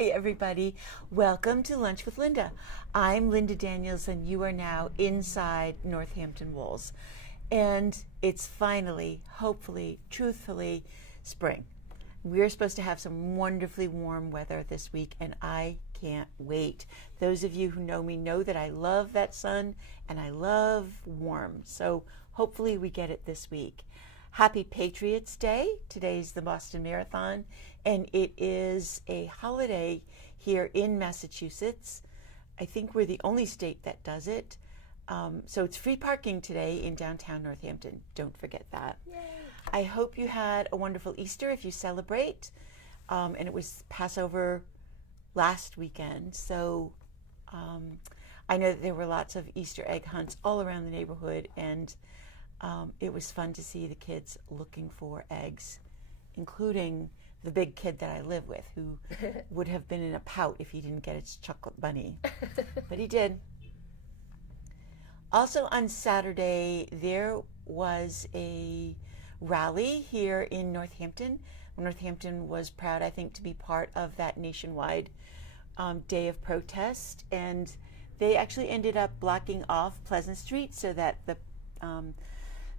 Hi, everybody. Welcome to Lunch with Linda. I'm Linda Daniels, and you are now inside Northampton walls. And it's finally, hopefully, truthfully, spring. We're supposed to have some wonderfully warm weather this week, and I can't wait. Those of you who know me know that I love that sun and I love warm. So hopefully we get it this week. Happy Patriots Day. Today's the Boston Marathon, and it is a holiday here in Massachusetts. I think we're the only state that does it. So it's free parking today in downtown Northampton. Don't forget that. Yay. I hope you had a wonderful Easter if you celebrate. And it was Passover last weekend. So I know that there were lots of Easter egg hunts all around the neighborhood, and it was fun to see the kids looking for eggs, including the big kid that I live with, who would have been in a pout if he didn't get his chocolate bunny. But he did. Also on Saturday, there was a rally here in Northampton. Northampton was proud, I think, to be part of that nationwide day of protest. And they actually ended up blocking off Pleasant Street so that the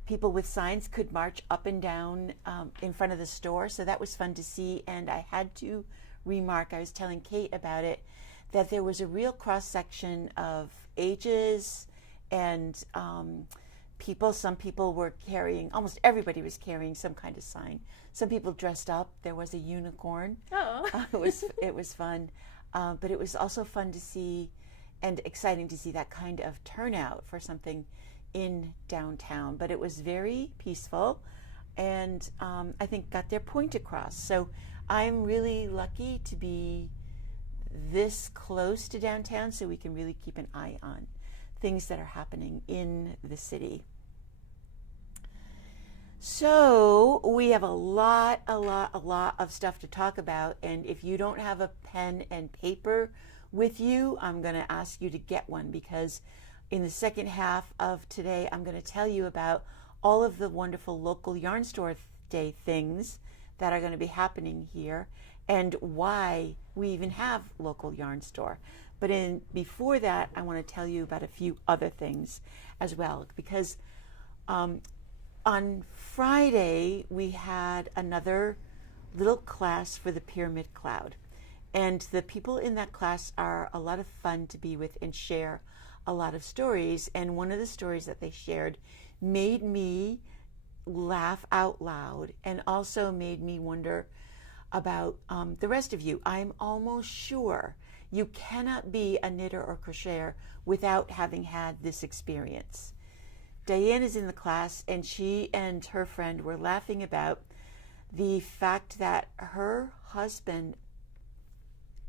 people with signs could march up and down in front of the store. So that was fun to see. And I had to remark, I was telling Kate about it, that there was a real cross-section of ages and people. Some people were carrying, almost everybody was carrying some kind of sign. Some people dressed up. There was a unicorn. Oh. It was fun. But it was also fun to see and exciting to see that kind of turnout for something in downtown. But it was very peaceful and I think got their point across. So I'm really lucky to be this close to downtown so we can really keep an eye on things that are happening in the city. So we have a lot of stuff to talk about, and if you don't have a pen and paper with you, I'm going to ask you to get one, because in the second half of today, I'm going to tell you about all of the wonderful local yarn store day things that are going to be happening here and why we even have local yarn store. But before that, I want to tell you about a few other things as well, because on Friday, we had another little class for the Pyramid Cloud. And the people in that class are a lot of fun to be with and share a lot of stories. And one of the stories that they shared made me laugh out loud and also made me wonder about the rest of you. I'm almost sure you cannot be a knitter or crocheter without having had this experience. Diane is in the class, and she and her friend were laughing about the fact that her husband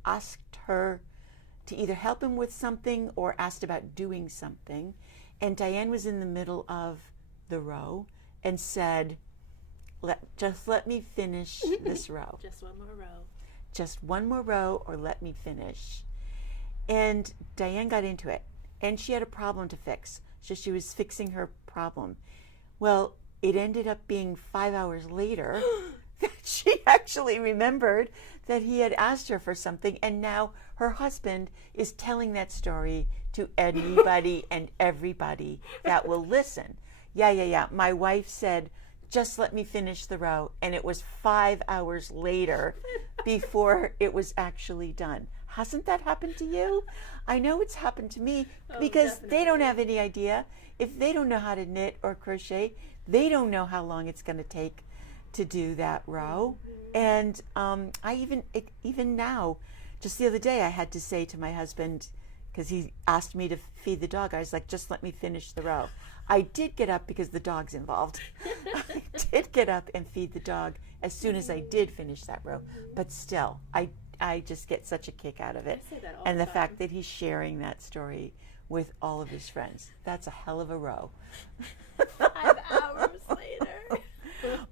asked her to either help him with something or asked about doing something. And Diane was in the middle of the row and said, just let me finish this row. Just one more row. Just one more row, or let me finish. And Diane got into it, and she had a problem to fix. So she was fixing her problem. Well, it ended up being 5 hours later that she actually remembered that he had asked her for something, and now her husband is telling that story to anybody and everybody that will listen. Yeah. My wife said, just let me finish the row, and it was 5 hours later before it was actually done. Hasn't that happened to you? I know it's happened to me, because definitely. they don't have any idea. If they don't know how to knit or crochet, they don't know how long it's going to take to do that row. And I even now, just the other day, I had to say to my husband, because he asked me to feed the dog, I was like, just let me finish the row. I did get up because the dog's involved. I did get up and feed the dog as soon as I did finish that row. But still, I just get such a kick out of it. I say that all And the the time. fact that he's sharing that story with all of his friends. That's a hell of a row. 5 hours later.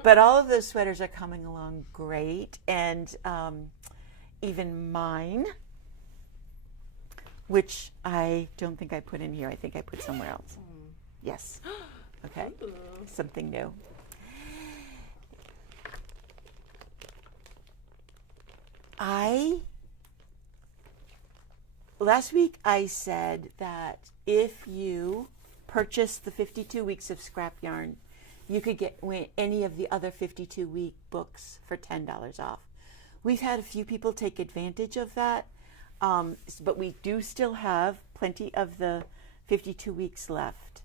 But all of those sweaters are coming along great. And even mine, which I don't think I put in here. I think I put somewhere else. Yes. Okay. Ooh. Something new. I last week I said that if you purchase the 52 weeks of scrap yarn, you could get any of the other 52-week books for $10 off. We've had a few people take advantage of that, but we do still have plenty of the 52 weeks left.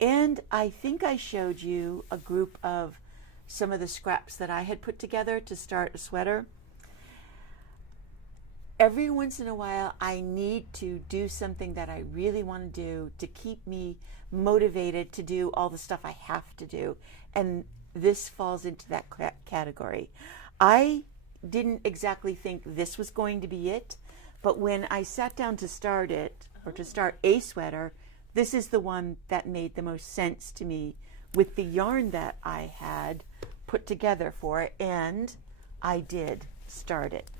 And I think I showed you a group of some of the scraps that I had put together to start a sweater. Every once in a while, I need to do something that I really want to do to keep me motivated to do all the stuff I have to do. And this falls into that category. I didn't exactly think this was going to be it, but when I sat down to start it, or to start a sweater, this is the one that made the most sense to me with the yarn that I had put together for it, and I did start it.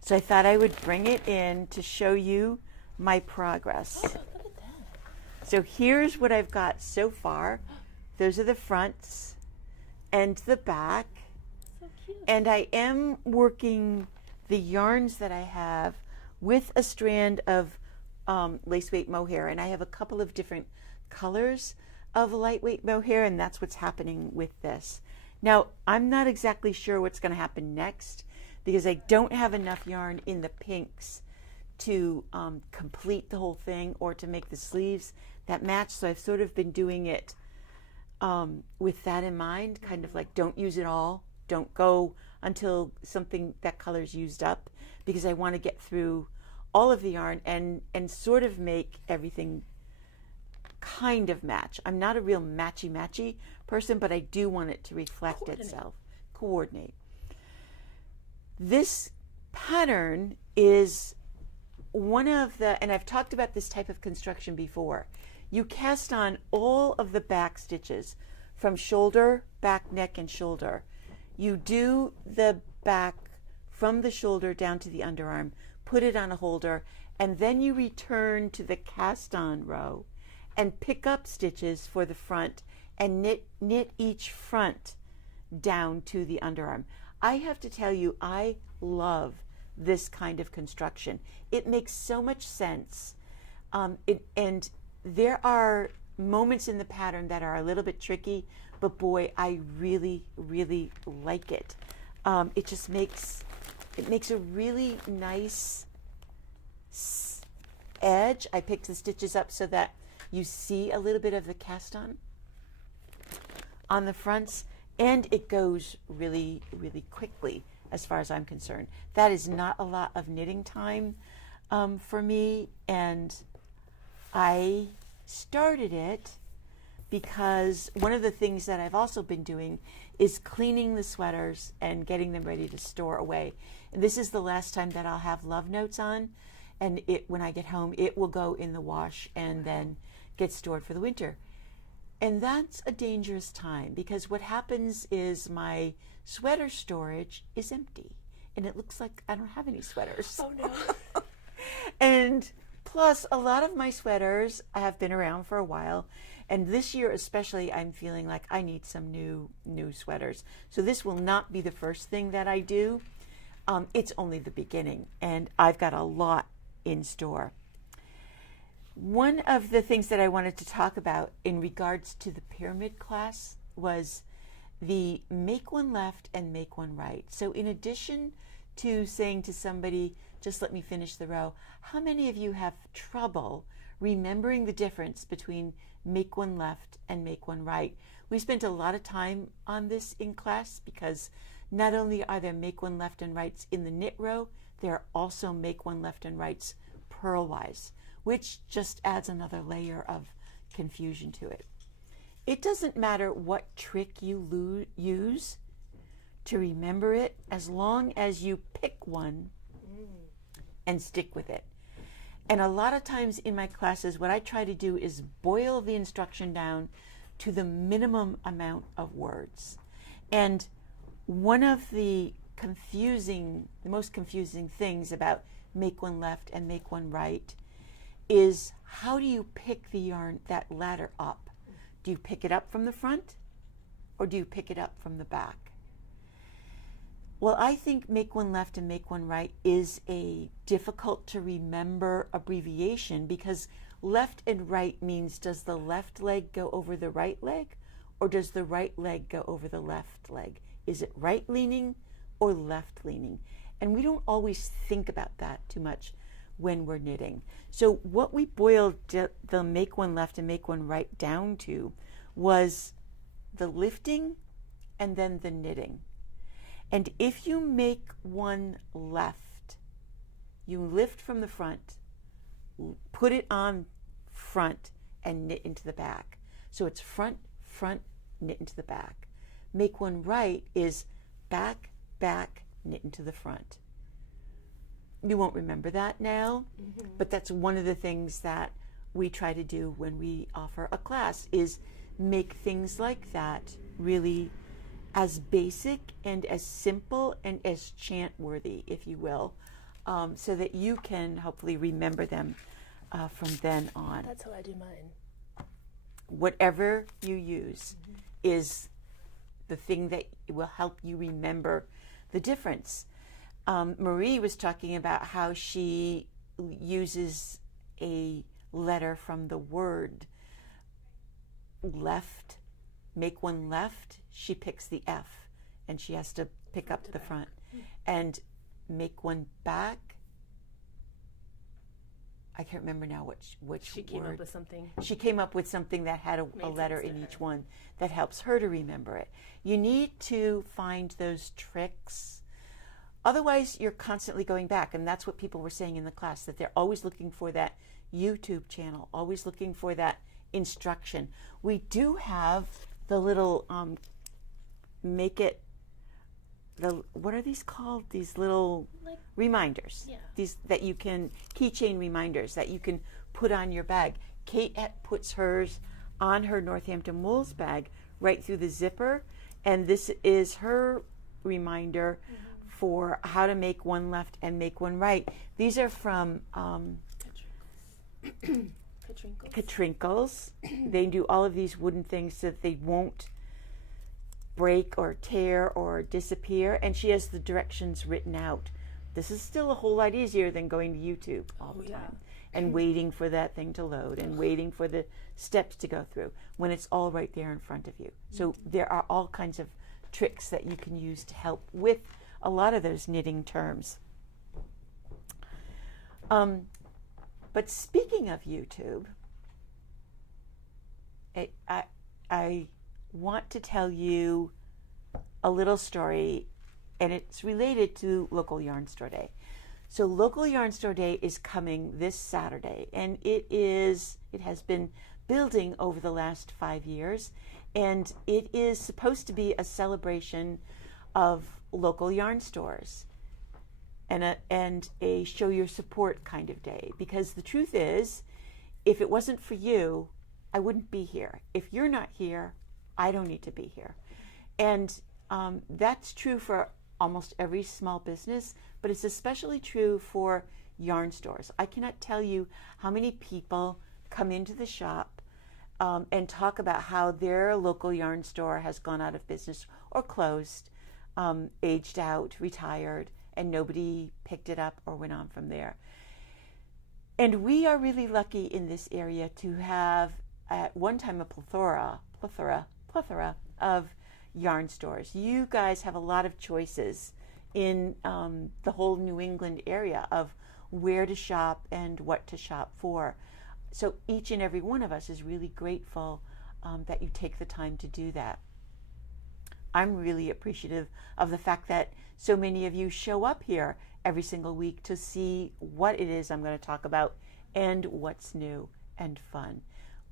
So I thought I would bring it in to show you my progress. Oh, look at that. So here's what I've got so far. Those are the fronts and the back. So cute. And I am working the yarns that I have with a strand of lace-weight mohair. And I have a couple of different colors of lightweight mohair, and that's what's happening with this. Now, I'm not exactly sure what's going to happen next, because I don't have enough yarn in the pinks to complete the whole thing or to make the sleeves that match. So I've sort of been doing it with that in mind, kind of like don't use it all. Don't go until something that color's used up, because I want to get through all of the yarn and sort of make everything kind of match. I'm not a real matchy person, but I do want it to reflect itself. Coordinate. This pattern is one of the, and I've talked about this type of construction before. You cast on all of the back stitches from shoulder, back, neck, and shoulder. You do the back from the shoulder down to the underarm, put it on a holder, and then you return to the cast on row and pick up stitches for the front and knit each front down to the underarm. I have to tell you, I love this kind of construction. It makes so much sense. And there are moments in the pattern that are a little bit tricky, but boy, I really, really like it. It just makes a really nice edge. I picked the stitches up so that you see a little bit of the cast on the fronts, and it goes really, really quickly as far as I'm concerned. That is not a lot of knitting time for me, and I started it because one of the things that I've also been doing is cleaning the sweaters and getting them ready to store away. And this is the last time that I'll have love notes on, and when I get home, it will go in the wash and then get stored for the winter. And that's a dangerous time, because what happens is my sweater storage is empty, and it looks like I don't have any sweaters. Oh no. And plus, a lot of my sweaters have been around for a while, and this year especially, I'm feeling like I need some new sweaters. So this will not be the first thing that I do. It's only the beginning, and I've got a lot in store. One of the things that I wanted to talk about in regards to the pyramid class was the make one left and make one right. So in addition to saying to somebody, just let me finish the row, how many of you have trouble remembering the difference between make one left and make one right? We spent a lot of time on this in class, because not only are there make one left and rights in the knit row, there are also make one left and rights purlwise, which just adds another layer of confusion to it. It doesn't matter what trick you use to remember it, as long as you pick one and stick with it. And a lot of times in my classes, what I try to do is boil the instruction down to the minimum amount of words. And one of the most confusing things about make one left and make one right is, how do you pick the yarn, that ladder up? Do you pick it up from the front, or do you pick it up from the back? Well, I think make one left and make one right is a difficult to remember abbreviation because left and right means does the left leg go over the right leg or does the right leg go over the left leg? Is it right leaning or left leaning? And we don't always think about that too much when we're knitting. So what we boiled the make one left and make one right down to was the lifting and then the knitting. And if you make one left, you lift from the front, put it on front, and knit into the back. So it's front, front, knit into the back. Make one right is back, back, knit into the front. You won't remember that now, but that's one of the things that we try to do when we offer a class is make things like that really as basic and as simple and as chant-worthy, if you will, so that you can hopefully remember them from then on. That's how I do mine. Whatever you use is the thing that will help you remember the difference. Marie was talking about how she uses a letter from the word left, make one left, she picks the F and she has to pick up the front. And make one back, I can't remember now which She came word. up with something. She came up with something that had a Made letter sense to in each her. one that helps her to remember it. You need to find those tricks. Otherwise, you're constantly going back. And that's what people were saying in the class, that they're always looking for that YouTube channel, always looking for that instruction. We do have the little make it, what are these called? These little Like- reminders. Yeah. These that you can, keychain reminders that you can put on your bag. Kate puts hers on her Northampton Wools bag right through the zipper, and this is her reminder for how to make one left and make one right. These are from Katrinkles. Katrinkles. They do all of these wooden things so that they won't break or tear or disappear, and she has the directions written out. This is still a whole lot easier than going to YouTube all the time and waiting for that thing to load and waiting for the steps to go through when it's all right there in front of you. So there are all kinds of tricks that you can use to help with a lot of those knitting terms. But speaking of YouTube, I want to tell you a little story, and it's related to Local Yarn Store Day. So Local Yarn Store Day is coming this Saturday, and it has been building over the last 5 years, and it is supposed to be a celebration of local yarn stores and a show your support kind of day. Because the truth is, if it wasn't for you, I wouldn't be here. If you're not here, I don't need to be here. And that's true for almost every small business, but it's especially true for yarn stores. I cannot tell you how many people come into the shop and talk about how their local yarn store has gone out of business or closed, aged out, retired, and nobody picked it up or went on from there. And we are really lucky in this area to have at one time a plethora of yarn stores. You guys have a lot of choices in the whole New England area of where to shop and what to shop for. So each and every one of us is really grateful that you take the time to do that. I'm really appreciative of the fact that so many of you show up here every single week to see what it is I'm going to talk about and what's new and fun.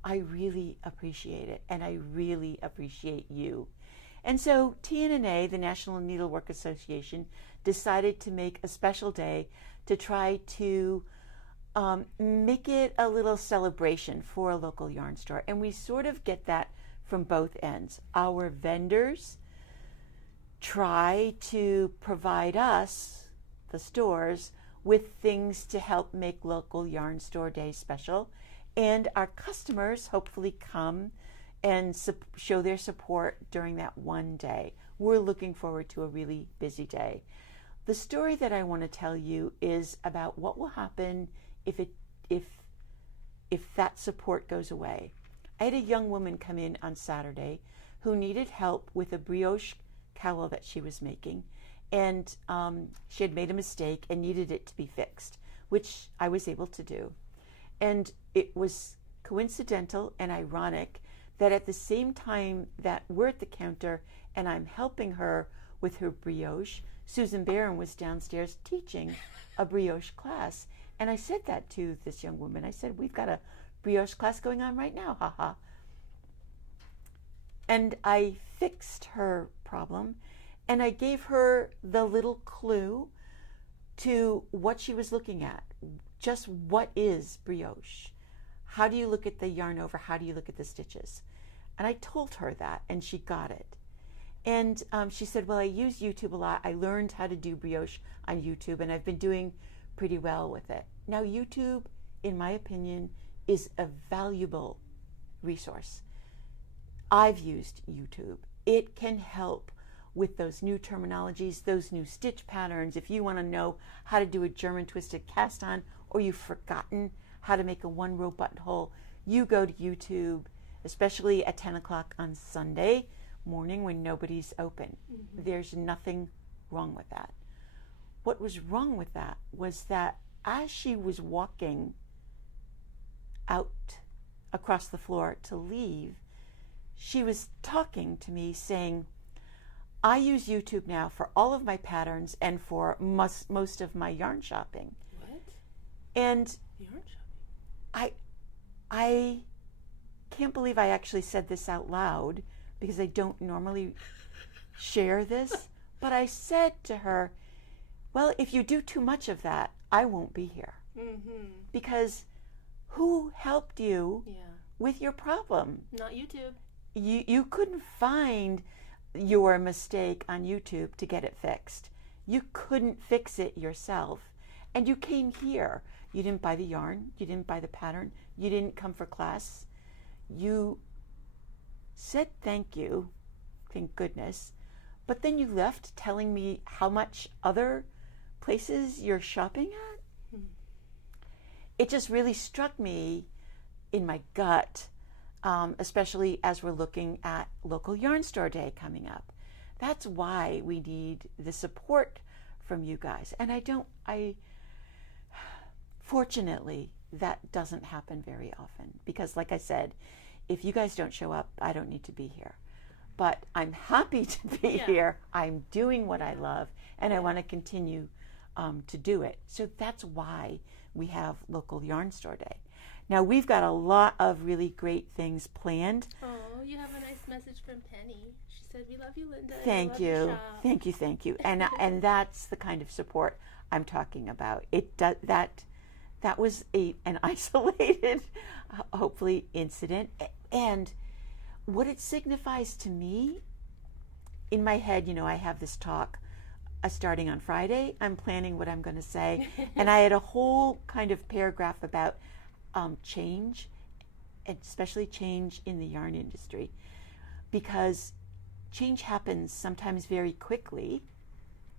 I really appreciate it, and I really appreciate you. And so TNNA, the National Needlework Association, decided to make a special day to try to make it a little celebration for a local yarn store. And we sort of get that from both ends. Our vendors try to provide us, the stores, with things to help make local yarn store day special. And our customers hopefully come and show their support during that one day. we're looking forward to a really busy day. The story that I want to tell you is about what will happen if that support goes away. I had a young woman come in on Saturday who needed help with a brioche cowl that she was making, and she had made a mistake and needed it to be fixed, which I was able to do. And it was coincidental and ironic that at the same time that we're at the counter and I'm helping her with her brioche, Susan Barron was downstairs teaching a brioche class. And I said that to this young woman. I said, we've got a brioche class going on right now, haha. And I fixed her problem, and I gave her the little clue to what she was looking at. Just what is brioche? How do you look at the yarn over? How do you look at the stitches? And I told her that, and she got it. And she said, well, I use YouTube a lot. I learned how to do brioche on YouTube, and I've been doing pretty well with it. Now, YouTube, in my opinion, is a valuable resource. I've used YouTube. It can help with those new terminologies, those new stitch patterns. If you want to know how to do a German twisted cast on, or you've forgotten how to make a one row buttonhole, you go to YouTube, especially at 10 o'clock on Sunday morning when nobody's open. Mm-hmm. There's nothing wrong with that. What was wrong with that was that as she was walking out across the floor to leave, she was talking to me saying, I use YouTube now for all of my patterns and for most of my yarn shopping. What? And Yarn shopping? I can't believe I actually said this out loud because I don't normally share this, but I said to her, well, if you do too much of that, I won't be here. Mm-hmm. Because who helped you with your problem? Not YouTube. You couldn't find your mistake on YouTube to get it fixed. You couldn't fix it yourself. And you came here. You didn't buy the yarn. You didn't buy the pattern. You didn't come for class. You said thank you, thank goodness, but then you left telling me how much other places you're shopping at. It just really struck me in my gut, especially as we're looking at local yarn store day coming up. That's why we need the support from you guys. And fortunately, that doesn't happen very often because, like I said, if you guys don't show up, I don't need to be here. But I'm happy to be here. I'm doing what I love, and I want to continue to do it. So that's why we have local yarn store day. Now, we've got a lot of really great things planned. Oh, you have a nice message from Penny. She said, we love you, Linda. Thank you. Thank you. And that's the kind of support I'm talking about. That was an isolated, hopefully, incident. And what it signifies to me, in my head, I have this talk starting on Friday. I'm planning what I'm going to say. And I had a whole kind of paragraph about change, especially change in the yarn industry, because change happens sometimes very quickly,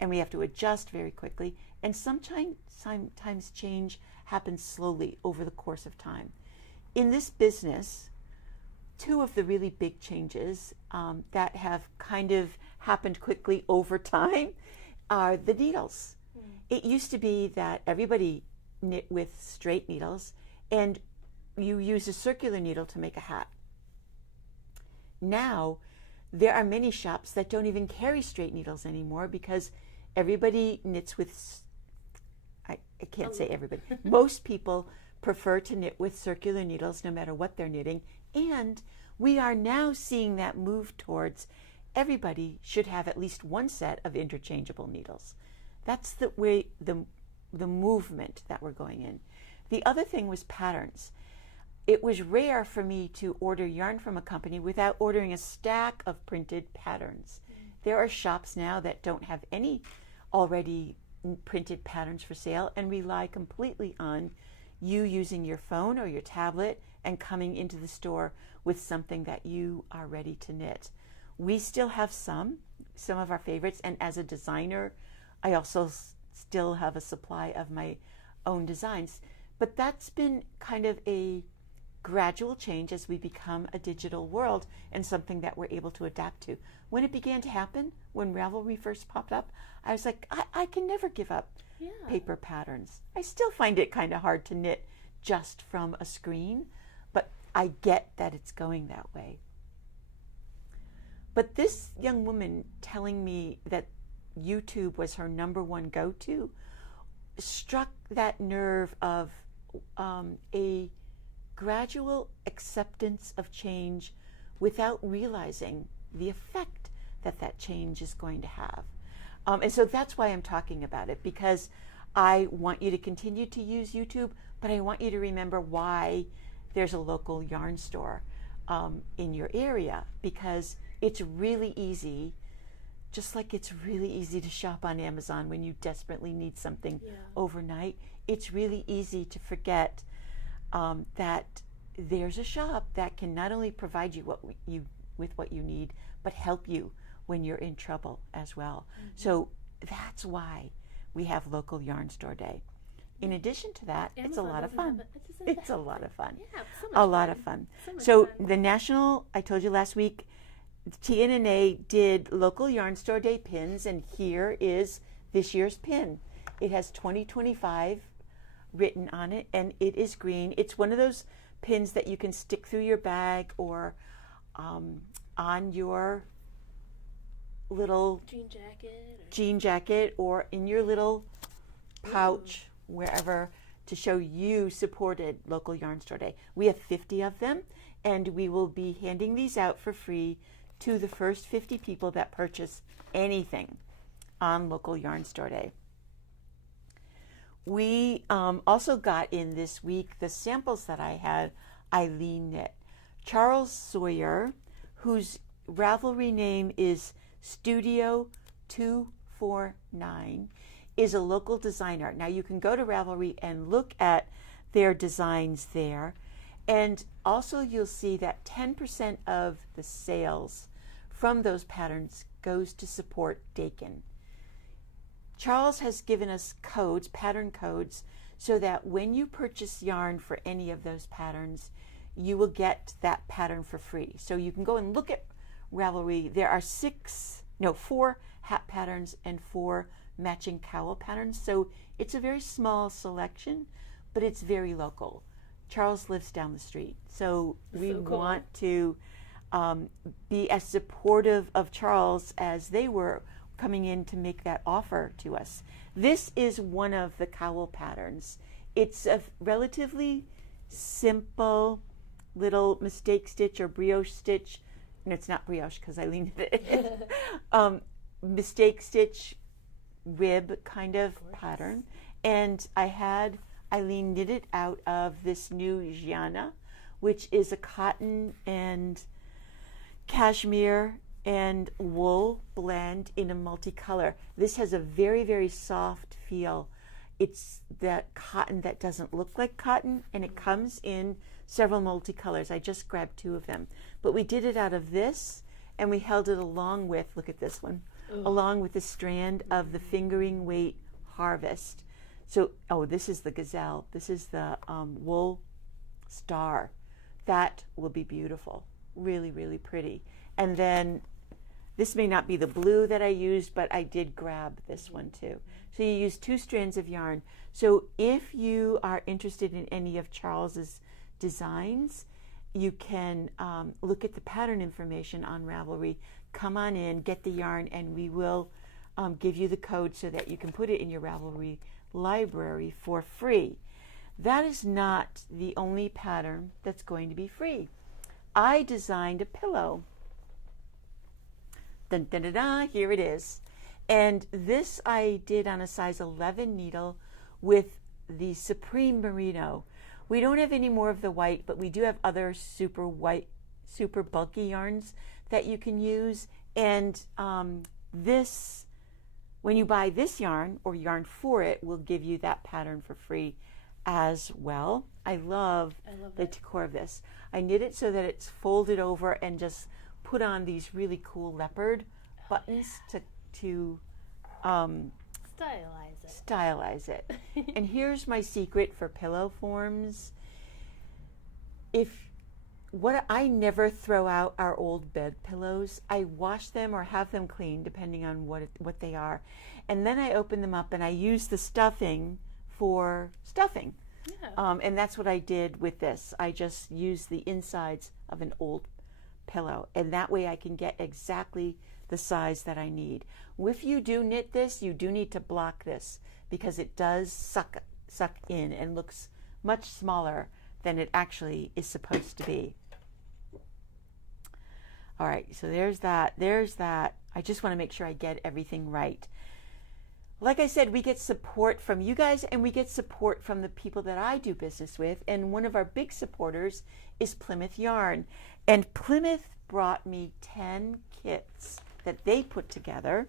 and we have to adjust very quickly, and sometimes change happens slowly over the course of time. In this business, two of the really big changes that have kind of happened quickly over time are the needles. It used to be that everybody knit with straight needles, and you use a circular needle to make a hat. Now, there are many shops that don't even carry straight needles anymore because everybody knits with, I can't say everybody, most people prefer to knit with circular needles no matter what they're knitting. And we are now seeing that move towards everybody should have at least one set of interchangeable needles. That's the way, the movement that we're going in. The other thing was patterns. It was rare for me to order yarn from a company without ordering a stack of printed patterns. There are shops now that don't have any already printed patterns for sale and rely completely on you using your phone or your tablet and coming into the store with something that you are ready to knit. We still have some some of our favorites. And as a designer, I also still have a supply of my own designs. But that's been kind of a gradual change as we become a digital world and something that we're able to adapt to. When it began to happen, when Ravelry first popped up, I was like, I can never give up paper patterns. I still find it kind of hard to knit just from a screen, but I get that it's going that way. But this young woman telling me that YouTube was her number one go-to struck that nerve of a gradual acceptance of change without realizing the effect that that change is going to have. And so that's why I'm talking about it, because I want you to continue to use YouTube, but I want you to remember why there's a local yarn store in your area, because it's really easy, just like it's really easy to shop on Amazon when you desperately need something overnight. It's really easy to forget that there's a shop that can not only provide you with what you need, but help you when you're in trouble as well. So that's why we have local yarn store day. In addition to that, Amazon it's a lot of fun. It's a lot of fun. Yeah, so much A lot of fun. So the national, I told you last week, TNNA did local yarn store day pins, and here is this year's pin. It has 2025 written on it, and it is green. It's one of those pins that you can stick through your bag or on your little jean jacket or in your little pouch, wherever, to show you supported local yarn store day. We have 50 of them, and we will be handing these out for free to the first 50 people that purchase anything on local yarn store day. We also got in this week the samples that I had Eileen knit. Charles Sawyer, whose Ravelry name is Studio 249, is a local designer. Now you can go to Ravelry and look at their designs there. And also you'll see that 10% of the sales from those patterns goes to support Dakin. Charles has given us codes, pattern codes, so that when you purchase yarn for any of those patterns, you will get that pattern for free. So you can go and look at Ravelry. There are 4 hat patterns and 4 matching cowl patterns. So it's a very small selection, but it's very local. Charles lives down the street. So we want to be as supportive of Charles as they were coming in to make that offer to us. This is one of the cowl patterns. It's a relatively simple little mistake stitch or brioche stitch. No, it's not brioche because I leaned it. Mistake stitch rib kind of pattern. And I had Eileen knit it out of this new Gianna, which is a cotton and cashmere and wool blend in a multicolor. This has a very, very soft feel. It's that cotton that doesn't look like cotton, and it comes in several multicolors. I just grabbed 2 of them. But we did it out of this, and we held it along with, look at this one, along with the strand of the fingering weight harvest. So, this is the gazelle. This is the wool star. That will be beautiful. Really, really pretty. And then this may not be the blue that I used, but I did grab this one too. So you use 2 strands of yarn. So if you are interested in any of Charles's designs, you can look at the pattern information on Ravelry, come on in, get the yarn, and we will give you the code so that you can put it in your Ravelry library for free. That is not the only pattern that's going to be free. I designed a pillow. Dun, dun, dun, dun, here it is. And this I did on a size 11 needle with the Supreme Merino. We don't have any more of the white, but we do have other super white, super bulky yarns that you can use. And this, when you buy this yarn or yarn for it, we'll give you that pattern for free as well. I love the decor of this. I knit it so that it's folded over and just put on these really cool leopard buttons to stylize it. And here's my secret for pillow forms. I never throw out our old bed pillows. I wash them or have them cleaned, depending on what they are, and then I open them up and I use the stuffing for stuffing. Yeah. And that's what I did with this. I just used the insides of an old pillow, and that way I can get exactly the size that I need. If you do knit this, you do need to block this because it does suck in and looks much smaller than it actually is supposed to be. All right, so there's that. I just want to make sure I get everything right. Like I said, we get support from you guys, and we get support from the people that I do business with. And one of our big supporters is Plymouth Yarn. And Plymouth brought me 10 kits that they put together,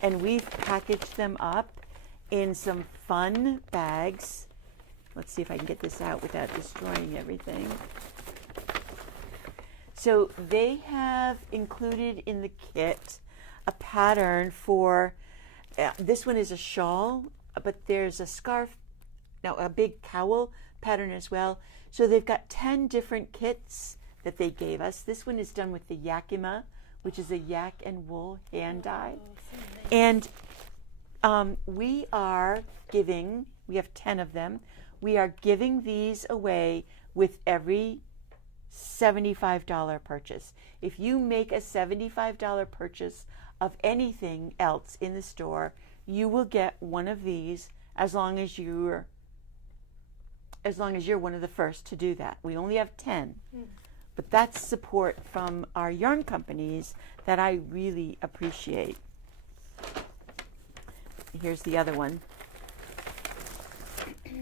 and we've packaged them up in some fun bags. Let's see if I can get this out without destroying everything. So they have included in the kit a pattern for, this one is a shawl, but there's a scarf, a big cowl pattern as well. So they've got 10 different kits that they gave us. This one is done with the Yakima, which is a yak and wool hand dye. So nice. And we have 10 of them. We are giving these away with every $75 purchase. If you make a $75 purchase of anything else in the store, you will get one of these as long as you're one of the first to do that. We only have 10. But that's support from our yarn companies that I really appreciate. Here's the other one.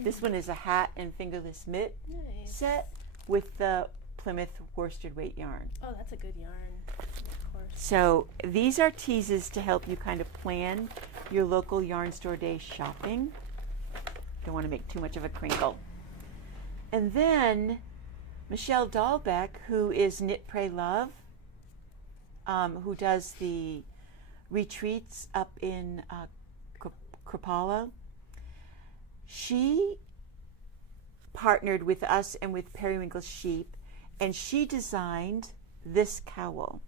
This one is a hat and fingerless mitt set with the Plymouth worsted weight yarn. Oh, that's a good yarn, of course. So these are teases to help you kind of plan your local yarn store day shopping. Don't want to make too much of a crinkle. And then Michelle Dahlbeck, who is Knit, Pray, Love, who does the retreats up in Kripalu, she partnered with us and with Periwinkle Sheep, and she designed this cowl.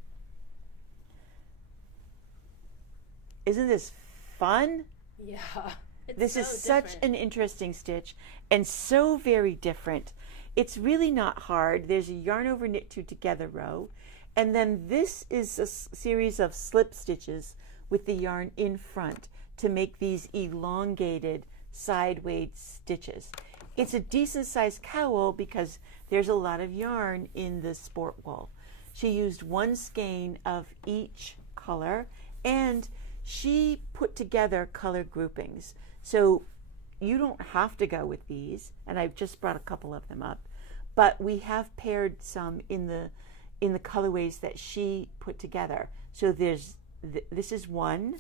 Isn't this fun? Yeah. This is such an interesting stitch and so very different. It's really not hard. There's a yarn over knit two together row, and then this is a series of slip stitches with the yarn in front to make these elongated sideways stitches. It's a decent sized cowl because there's a lot of yarn in the sport wool. She used one skein of each color, and she put together color groupings. So you don't have to go with these, and I've just brought a couple of them up, but we have paired some in the colorways that she put together. So there's this is one,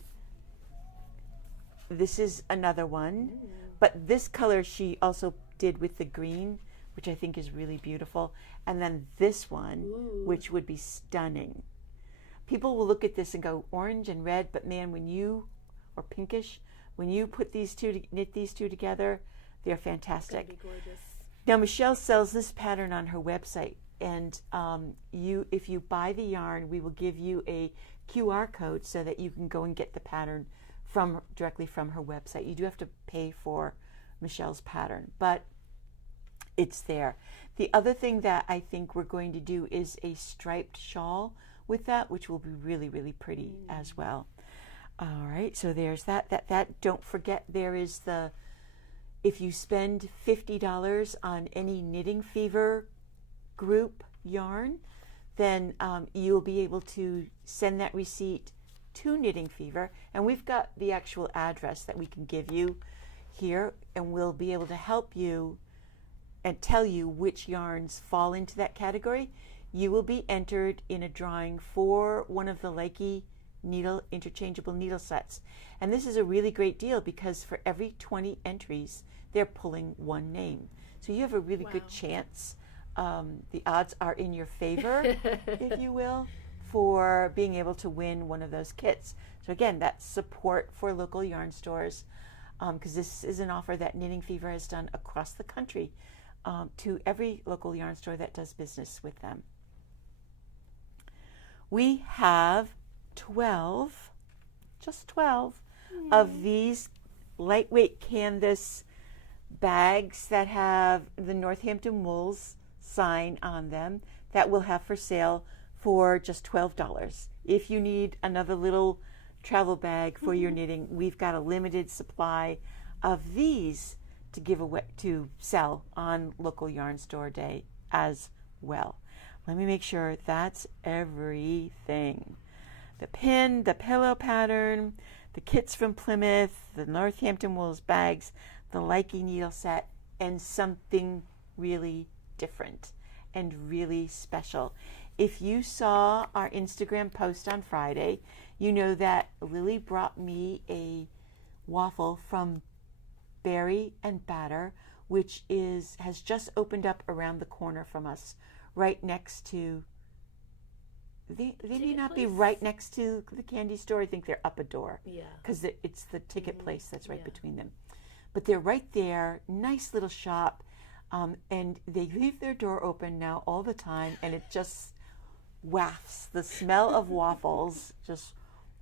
this is another one, but this color she also did with the green, which I think is really beautiful, and then this one, which would be stunning. People will look at this and go orange and red, but man, or pinkish, when you put knit these two together, they're fantastic. It's gonna be gorgeous. Now Michelle sells this pattern on her website, and if you buy the yarn, we will give you a QR code so that you can go and get the pattern directly from her website. You do have to pay for Michelle's pattern, but it's there. The other thing that I think we're going to do is a striped shawl with that, which will be really, really pretty as well. All right, so there's that. Don't forget, there is if you spend $50 on any Knitting Fever group yarn, then you'll be able to send that receipt to Knitting Fever, and we've got the actual address that we can give you here, and we'll be able to help you and tell you which yarns fall into that category. You will be entered in a drawing for one of the Likey interchangeable needle sets. And this is a really great deal because for every 20 entries, they're pulling one name. So you have a really good chance. The odds are in your favor, if you will, for being able to win one of those kits. So again, that's support for local yarn stores, because this is an offer that Knitting Fever has done across the country to every local yarn store that does business with them. We have 12, just 12, of these lightweight canvas bags that have the Northampton Wools sign on them that we'll have for sale for just $12. If you need another little travel bag for your knitting, we've got a limited supply of these to give away, to sell on local yarn store day as well. Let me make sure that's everything. The pin, the pillow pattern, the kits from Plymouth, the Northampton Wools bags, the Likey needle set, and something really different and really special. If you saw our Instagram post on Friday, you know that Lily brought me a waffle from Berry and Batter, which has just opened up around the corner from us, right next to, they may not be right next to the candy store. I think they're up a door. Yeah. Because it's the ticket place that's right between them. But they're right there, nice little shop, and they leave their door open now all the time, and it just wafts. The smell of waffles just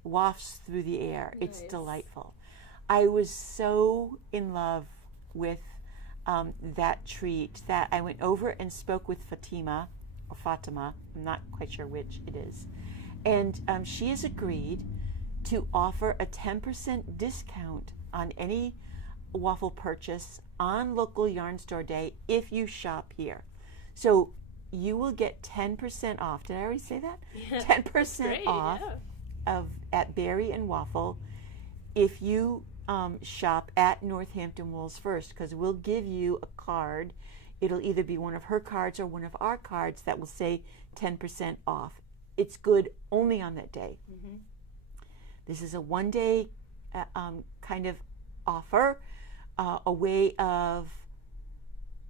wafts through the air. Nice. It's delightful. I was so in love with that treat that I went over and spoke with Fatima, I'm not quite sure which it is, and she has agreed to offer a 10% discount on any waffle purchase on local yarn store day if you shop here. So you will get 10% off. Did I already say that? Yeah, 10% off at Berry and Waffle if you shop at Northampton Wools first, because we'll give you a card. It'll either be one of her cards or one of our cards that will say 10% off. It's good only on that day. Mm-hmm. This is a one-day kind of offer, a way of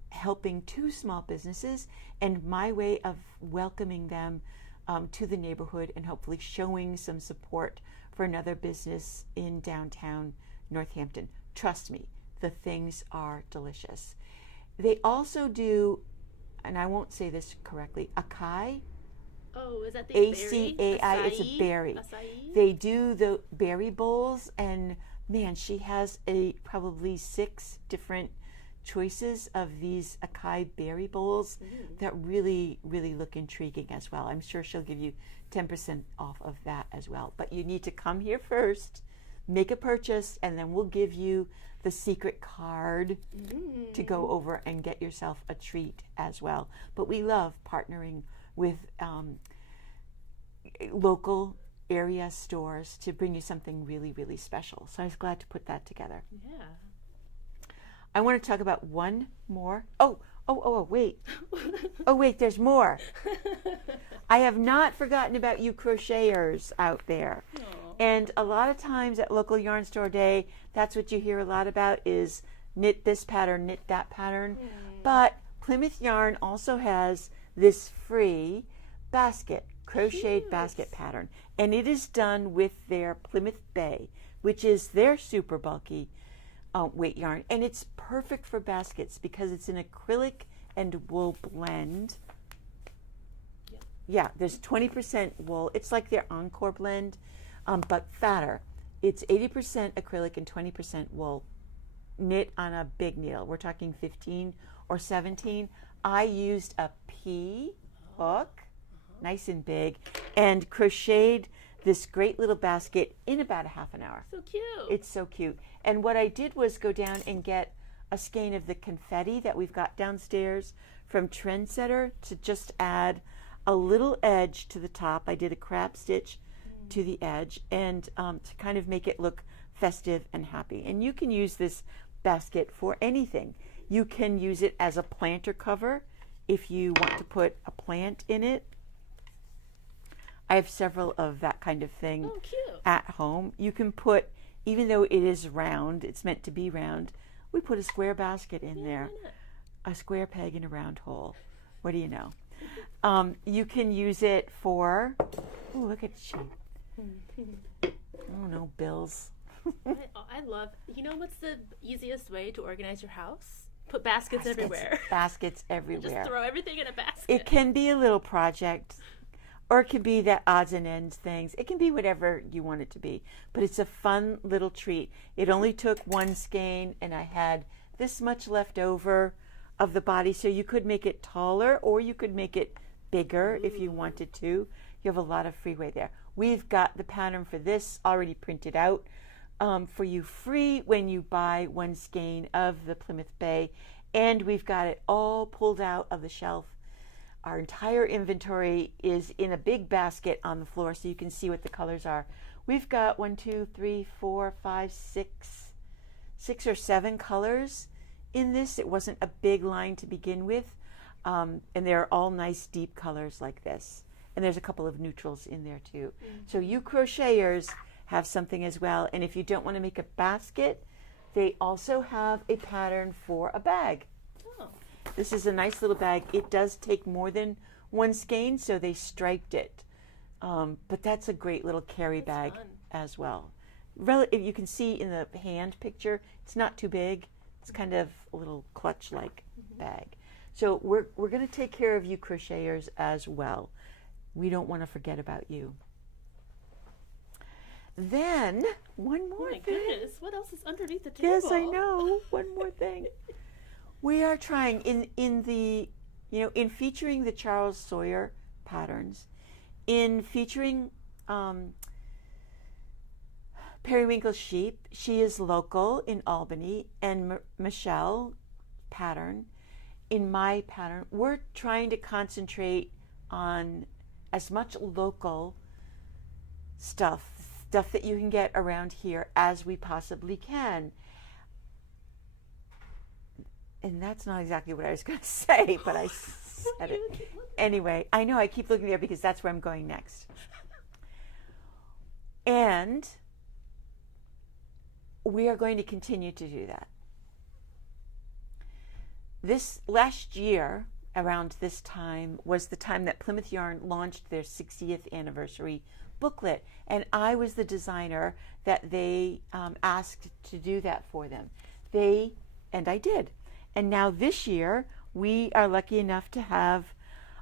helping two small businesses and my way of welcoming them to the neighborhood and hopefully showing some support for another business in downtown Northampton. Trust me, the things are delicious. They also do, and I won't say this correctly, acai. Oh, is that the A-C-A-I, it's a berry. Acai? They do the berry bowls, and man, she has probably 6 different choices of these acai berry bowls that really, really look intriguing as well. I'm sure she'll give you 10% off of that as well. But you need to come here first, make a purchase, and then we'll give you the secret card to go over and get yourself a treat as well. But we love partnering with local area stores to bring you something really, really special. So I was glad to put that together. Yeah. I want to talk about one more. Oh, wait. Oh, wait, there's more. I have not forgotten about you crocheters out there. Aww. And a lot of times at local yarn store day, that's what you hear a lot about is knit this pattern, knit that pattern. But Plymouth Yarn also has this free basket, crocheted basket pattern. And it is done with their Plymouth Bay, which is their super bulky weight yarn. And it's perfect for baskets because it's an acrylic and wool blend. Yeah, there's 20% wool. It's like their Encore blend, but fatter. It's 80% acrylic and 20% wool, knit on a big needle. We're talking 15 or 17. I used a P hook, nice and big, and crocheted this great little basket in about a half an hour. So cute. It's so cute. And what I did was go down and get a skein of the confetti that we've got downstairs from Trendsetter to just add a little edge to the top. I did a crab stitch to the edge and to kind of make it look festive and happy. And you can use this basket for anything. You can use it as a planter cover if you want to put a plant in it. I have several of that kind of thing at home. You can put, even though it is round, it's meant to be round, we put a square basket in there, a square peg in a round hole. What do you know? You can use it for, oh, look at she. Oh no, bills. I love, you know what's the easiest way to organize your house? Put baskets everywhere. Baskets everywhere. Just throw everything in a basket. It can be a little project, or it can be that odds and ends things. It can be whatever you want it to be, but it's a fun little treat. It only took one skein, and I had this much left over of the body, so you could make it taller, or you could make it bigger if you wanted to. You have a lot of freeway there. We've got the pattern for this already printed out for you free when you buy one skein of the Plymouth Bay, and we've got it all pulled out of the shelf. Our entire inventory is in a big basket on the floor, so you can see what the colors are. We've got 6 or 7 colors in this. It wasn't a big line to begin with, and they're all nice deep colors like this. And there's a couple of neutrals in there too. So you crocheters have something as well. And if you don't want to make a basket, they also have a pattern for a bag. Oh. This is a nice little bag. It does take more than one skein, so they striped it. But that's a great little carry bag fun. as well. You can see in the hand picture, it's not too big. It's kind of a little clutch-like bag. So we're going to take care of you crocheters as well. We don't want to forget about you. Then, one more thing. Oh my goodness, what else is underneath the table? Yes, I know. One more thing. We are trying in featuring the Charles Sawyer patterns, in featuring Periwinkle Sheep. She is local in Albany, and Michelle pattern. In my pattern, we're trying to concentrate on as much local stuff that you can get around here as we possibly can. And that's not exactly what I was going to say, but I said it. Anyway, I know I keep looking there because that's where I'm going next. And we are going to continue to do that. This last year, around this time, was the time that Plymouth Yarn launched their 60th anniversary booklet, and I was the designer that they asked to do that for them. And I did. And now this year, we are lucky enough to have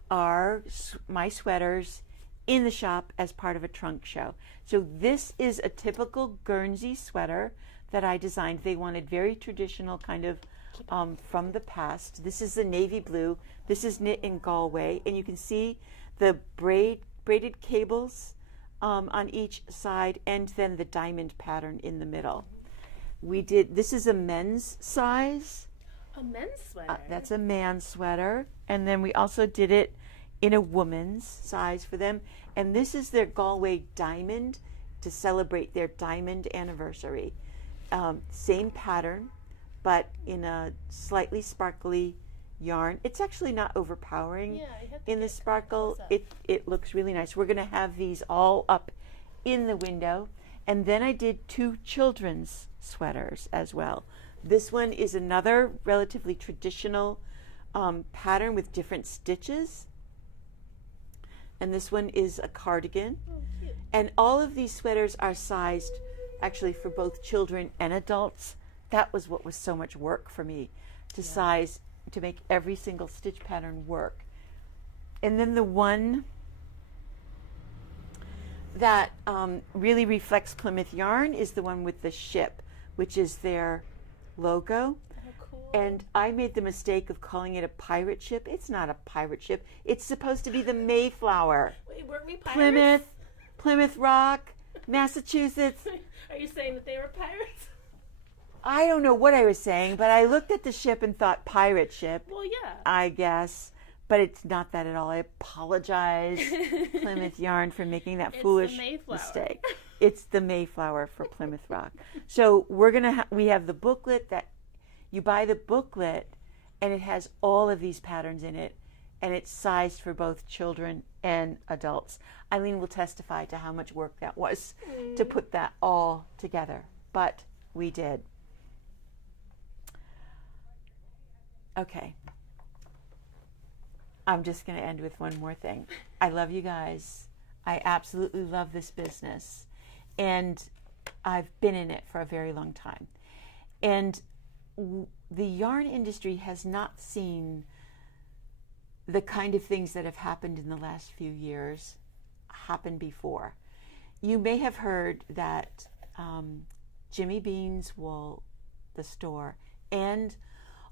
my sweaters in the shop as part of a trunk show. So this is a typical Guernsey sweater that I designed. They wanted very traditional kind of from the past. This is the navy blue. This is knit in Galway, and you can see the braided cables on each side, and then the diamond pattern in the middle. This is a men's size. A men's sweater? That's a man's sweater. And then we also did it in a woman's size for them. And this is their Galway diamond to celebrate their diamond anniversary. Same pattern, but in a slightly sparkly yarn. It's actually not overpowering in the sparkle. It looks really nice. We're going to have these all up in the window. And then I did 2 children's sweaters as well. This one is another relatively traditional pattern with different stitches. And this one is a cardigan. Oh, cute. And all of these sweaters are sized actually for both children and adults. That was what was so much work for me, to size, to make every single stitch pattern work. And then the one that really reflects Plymouth Yarn is the one with the ship, which is their logo. Oh, cool. And I made the mistake of calling it a pirate ship. It's not a pirate ship. It's supposed to be the Mayflower. Wait, weren't we pirates? Plymouth Rock, Massachusetts. Are you saying that they were pirates? I don't know what I was saying, but I looked at the ship and thought pirate ship. Well, yeah. I guess. But it's not that at all. I apologize, Plymouth Yarn, for making that foolish mistake. It's the Mayflower for Plymouth Rock. So we have the booklet that you buy the booklet, and it has all of these patterns in it, and it's sized for both children and adults. Eileen will testify to how much work that was to put that all together, but we did. Okay. I'm just going to end with one more thing. I love you guys. I absolutely love this business. And I've been in it for a very long time. And the yarn industry has not seen the kind of things that have happened in the last few years happen before. You may have heard that Jimmy Bean's Wool, the store, and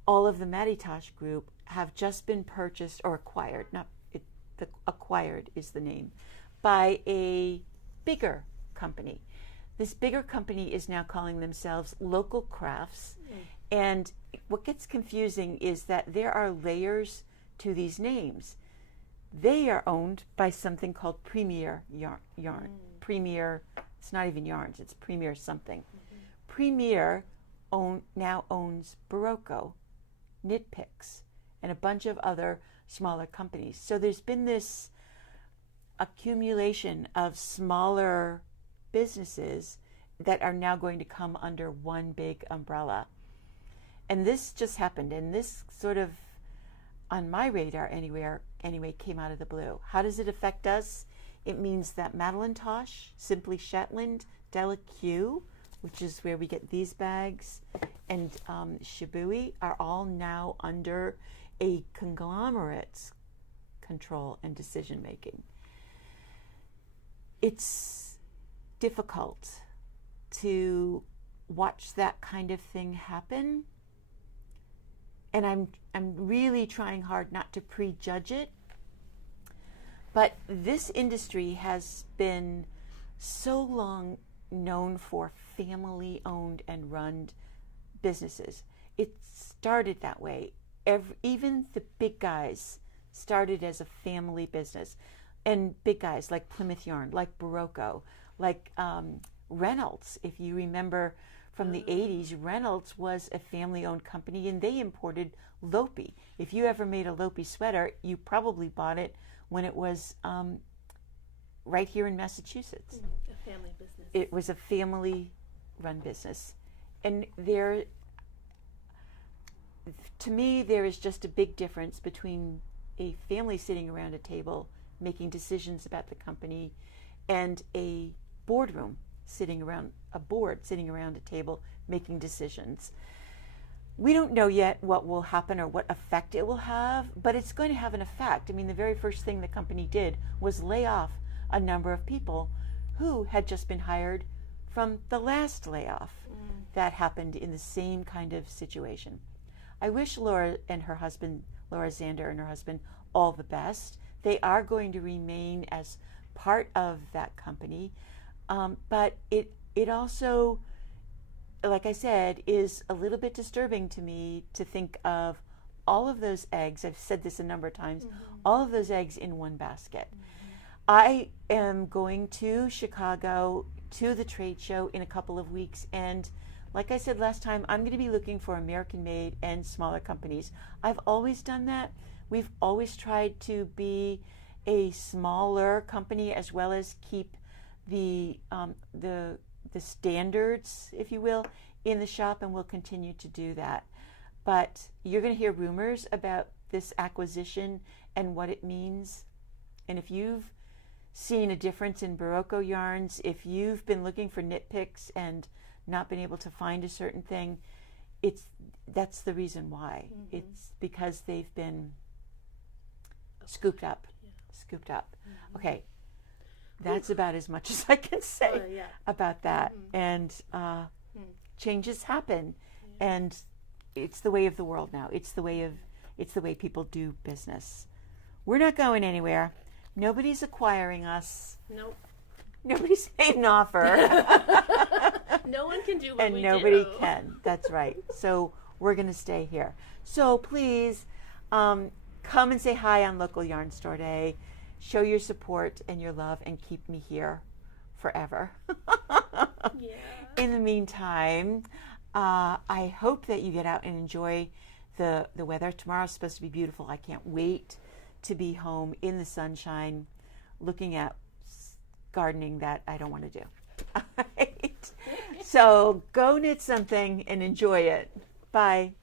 all of the Maditosh group have just been purchased or acquired, acquired is the name, by a bigger company. This bigger company is now calling themselves Local Crafts. And what gets confusing is that there are layers to these names. They are owned by something called Premier Yarn. Premier, it's not even yarns, it's Premier something. Premier now owns Barocco, Knit Picks, and a bunch of other smaller companies. So there's been this accumulation of smaller businesses that are now going to come under one big umbrella. And this just happened, and this sort of, on my radar anyway, came out of the blue. How does it affect us? It means that Madeline Tosh, Simply Shetland, Della Q, which is where we get these bags, and Shibui are all now under a conglomerate's control and decision making. It's difficult to watch that kind of thing happen, and I'm really trying hard not to prejudge it. But this industry has been so long known for family-owned and run businesses. It started that way. Even the big guys started as a family business. And big guys like Plymouth Yarn, like Barocco, like Reynolds. If you remember from the 80s, Reynolds was a family-owned company, and they imported Lopi. If you ever made a Lopi sweater, you probably bought it when it was right here in Massachusetts. A family business. It was a family-run business. And to me, there is just a big difference between a family sitting around a table making decisions about the company and a boardroom sitting around a table making decisions. We don't know yet what will happen or what effect it will have, but it's going to have an effect. I mean, the very first thing the company did was lay off a number of people who had just been hired from the last layoff that happened in the same kind of situation. I wish Laura Zander and her husband, all the best. They are going to remain as part of that company, but it also, like I said, is a little bit disturbing to me to think of all of those eggs. I've said this a number of times, all of those eggs in one basket. I am going to Chicago to the trade show in a couple of weeks, and like I said last time, I'm going to be looking for American-made and smaller companies. I've always done that. We've always tried to be a smaller company as well as keep the standards, if you will, in the shop, and we'll continue to do that. But you're going to hear rumors about this acquisition and what it means. And if you've seen a difference in Barocco yarns, if you've been looking for knit picks and not been able to find a certain thing, that's the reason why. It's because they've been scooped up. Okay, that's about as much as I can say about that. And changes happen, and it's the way of the world now. It's the way people do business. We're not going anywhere. Nobody's acquiring us. Nope. Nobody's made an offer. No one can do what we do. And nobody can. That's right. So we're going to stay here. So please come and say hi on Local Yarn Store Day. Show your support and your love and keep me here forever. Yeah. In the meantime, I hope that you get out and enjoy the weather. Tomorrow's supposed to be beautiful. I can't wait to be home in the sunshine looking at gardening that I don't want to do. All right. So go knit something and enjoy it. Bye.